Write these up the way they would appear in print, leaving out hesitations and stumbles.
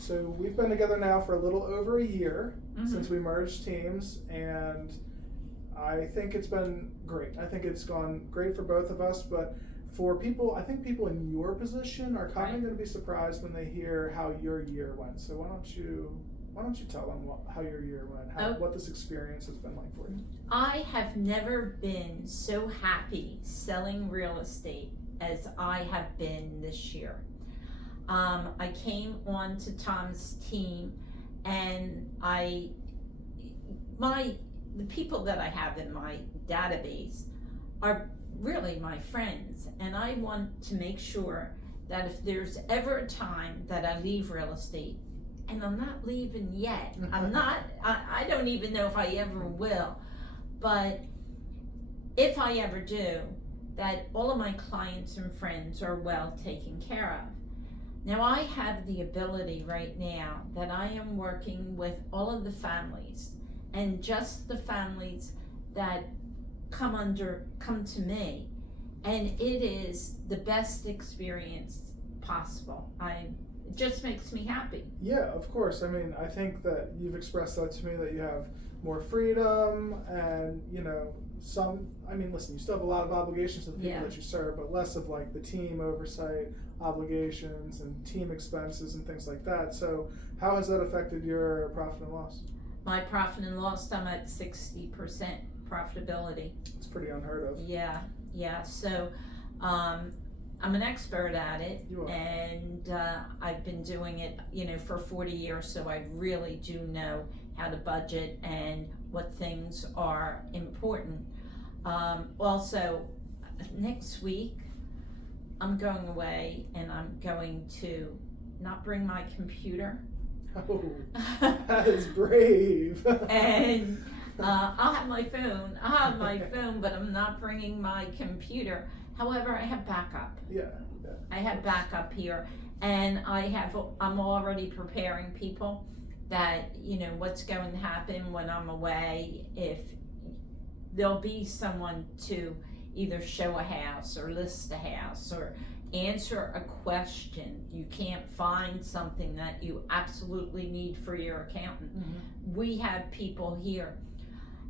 So we've been together now for a little over a year Mhm. since we merged teams, and I think it's been great. I think it's gone great for both of us, but for people, I think people in your position are kind of Right. going to be surprised when they hear how your year went. So why don't you tell them how your year went, what this experience has been like for you? I have never been so happy selling real estate as I have been this year. I came on to Tom's team, and the people that I have in my database are really my friends, and I want to make sure that if there's ever a time that I leave real estate, and I'm not leaving yet, I don't even know if I ever will, but if I ever do, that all of my clients and friends are well taken care of. Now I have the ability right now that I am working with all of the families, and just the families that come to me, and it is the best experience possible. It just makes me happy. Yeah, of course. I mean, I think that you've expressed that to me, that you have more freedom and, listen, you still have a lot of obligations to the people that you serve, but less of like the team oversight obligations and team expenses and things like that. So how has that affected your profit and loss? My profit and loss, I'm at 60% profitability. It's pretty unheard of. Yeah. So I'm an expert at it. You are. And I've been doing it, for 40 years, so I really do know how to budget and what things are important. Also, next week, I'm going away, and I'm going to not bring my computer. Oh, that is brave. And I'll have my phone, but I'm not bringing my computer. However, I have backup. Yeah. I have backup here, and I'm already preparing people that, what's going to happen when I'm away, if there'll be someone to either show a house or list a house or answer a question. You can't find something that you absolutely need for your accountant. Mm-hmm. We have people here.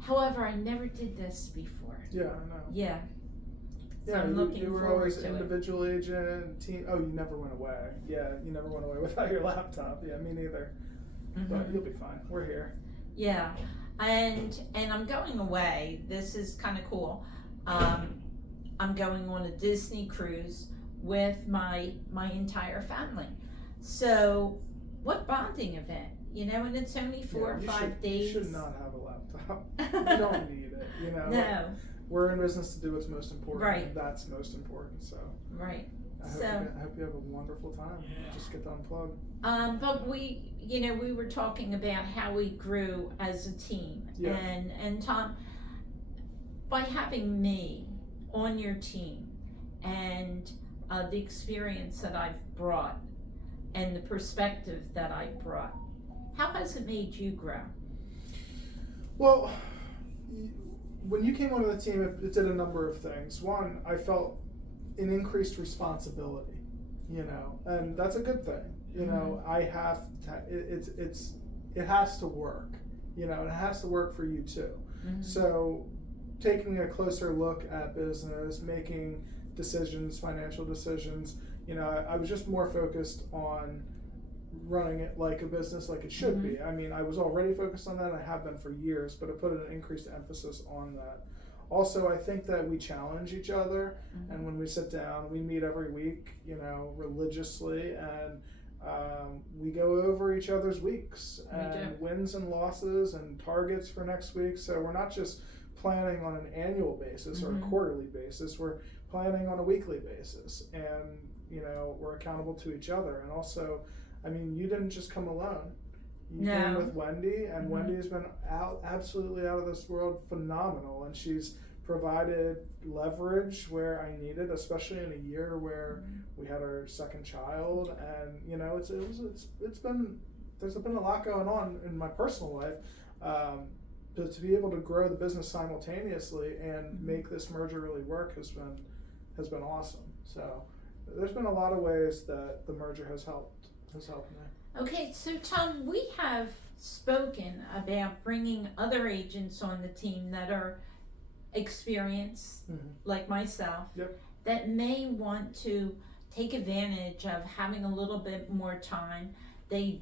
However, I never did this before. Yeah, I know. Yeah. So Yeah, I'm looking you were forward always to individual agent, team. Oh, you never went away. Yeah, you never went away without your laptop. Yeah, me neither. Mm-hmm. But you'll be fine. We're here. Yeah, and I'm going away. This is kind of cool. I'm going on a Disney cruise with my entire family. So, what bonding event? And it's only 4 or 5 days. You should not have a laptop. You don't need it. No. We're in business to do what's most important. Right. And that's most important. So. Right. I hope you have a wonderful time. Just get to unplug. But we were talking about how we grew as a team. Yeah. And Tom, by having me on your team and the experience that I've brought and the perspective that I brought, how has it made you grow? Well, when you came onto the team, it did a number of things. One, I felt an increased responsibility, and that's a good thing. Mm-hmm. I have to, it has to work, and it has to work for you too. Mm-hmm. So taking a closer look at business, making decisions, financial decisions, I was just more focused on running it like a business, like it should Mm-hmm. be. I mean, I was already focused on that, and I have been for years, but I put an increased emphasis on that. Also, I think that we challenge each other, Mm-hmm. and when we sit down, we meet every week, religiously, and we go over each other's weeks and wins and losses and targets for next week. So we're not just planning on an annual basis or a quarterly basis. We're planning on a weekly basis, and we're accountable to each other. And also, I mean, you didn't just come alone. You came with Wendy, and Wendy has been absolutely out of this world, phenomenal, and she's provided leverage where I needed, especially in a year where we had our second child, and it's been, there's been a lot going on in my personal life, but to be able to grow the business simultaneously and make this merger really work has been awesome. So there's been a lot of ways that the merger has helped me. Okay, so Tom, we have spoken about bringing other agents on the team that are experienced, like myself, that may want to take advantage of having a little bit more time. They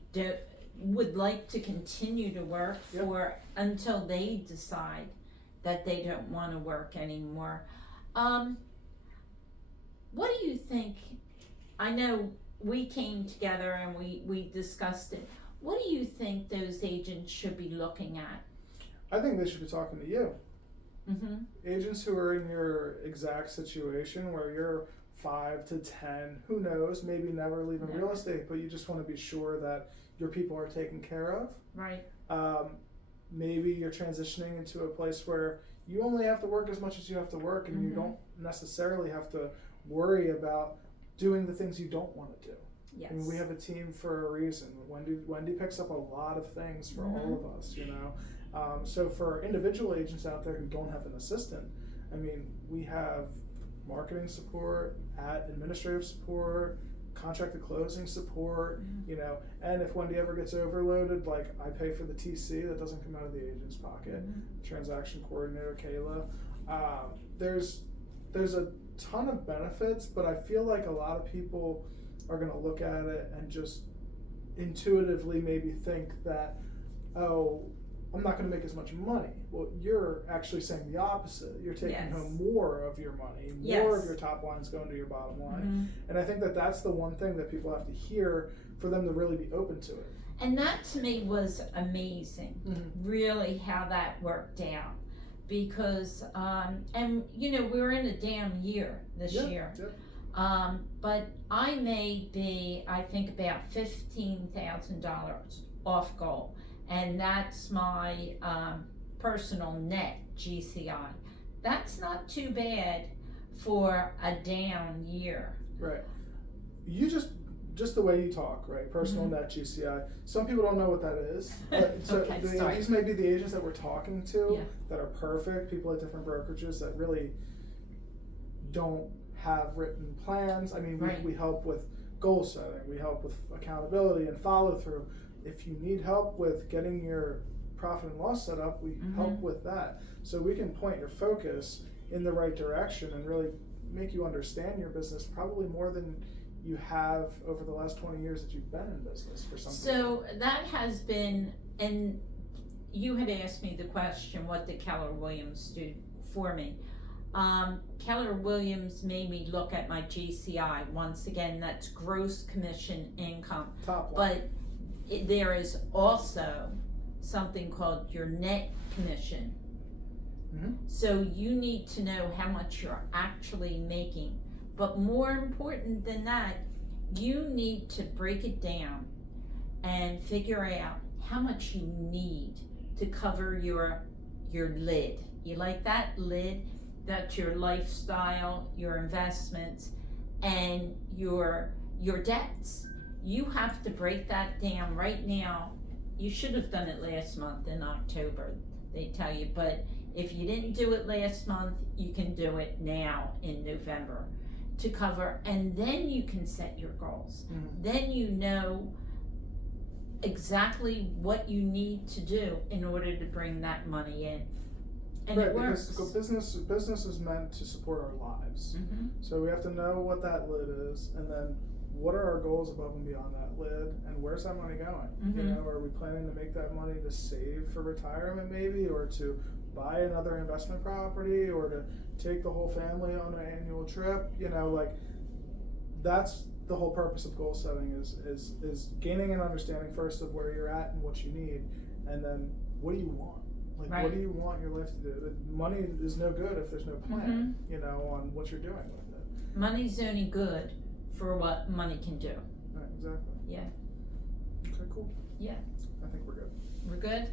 would like to continue to work for until they decide that they don't want to work anymore. What do you think? I know we came together and we discussed it. What do you think those agents should be looking at? I think they should be talking to you. Mm-hmm. Agents who are in your exact situation where you're 5 to 10, who knows, maybe never leaving real estate, but you just want to be sure that your people are taken care of. Right. Maybe you're transitioning into a place where you only have to work as much as you have to work, and you don't necessarily have to worry about doing the things you don't want to do. Yes. I mean, we have a team for a reason. Wendy picks up a lot of things for all of us, you know. So for individual agents out there who don't have an assistant, I mean, we have marketing support, administrative support, contracted closing support, you know, and if Wendy ever gets overloaded, like I pay for the TC, that doesn't come out of the agent's pocket, transaction coordinator, Kayla. There's a ton of benefits, but I feel like a lot of people are going to look at it and just intuitively maybe think that, oh, I'm not going to make as much money. Well, you're actually saying the opposite. You're taking home more of your money, more of your top line's going to your bottom line. And I think that that's the one thing that people have to hear for them to really be open to it. And that to me was amazing, really how that worked out. Because, and you know, we're in a damn year this year. But I may be, I think, about $15,000 off goal. And that's my personal net GCI. That's not too bad for a down year. Right. You just the way you talk, right? Personal net GCI. Some people don't know what that is. So these may be the agents that we're talking to that are perfect, people at different brokerages that really don't have written plans. I mean, we help with goal setting, we help with accountability and follow through. If you need help with getting your profit and loss set up, we help with that. So we can point your focus in the right direction and really make you understand your business probably more than you have over the last 20 years that you've been in business for something. So that has been, and you had asked me the question, what did Keller Williams do for me? Keller Williams made me look at my GCI. Once again, that's gross commission income. Top line. But there is also something called your net commission. So you need to know how much you're actually making. But more important than that, you need to break it down and figure out how much you need to cover your lid. You like that lid? That's your lifestyle, your investments, and your debts. You have to break that down right now. You should have done it last month in October, they tell you, but if you didn't do it last month, you can do it now in November to cover, and then you can set your goals. Then you know exactly what you need to do in order to bring that money in. And it works. Because business is meant to support our lives. So we have to know what that lid is, and then what are our goals above and beyond that lid, and where's that money going? You know, are we planning to make that money to save for retirement maybe, or to buy another investment property, or to take the whole family on an annual trip? You know, like that's the whole purpose of goal setting is gaining an understanding first of where you're at and what you need, and then what do you want? Like what do you want your life to do? Money is no good if there's no plan, you know, on what you're doing with it. Money's only good for what money can do. Right, exactly. Yeah. Okay, cool. Yeah. I think we're good. We're good?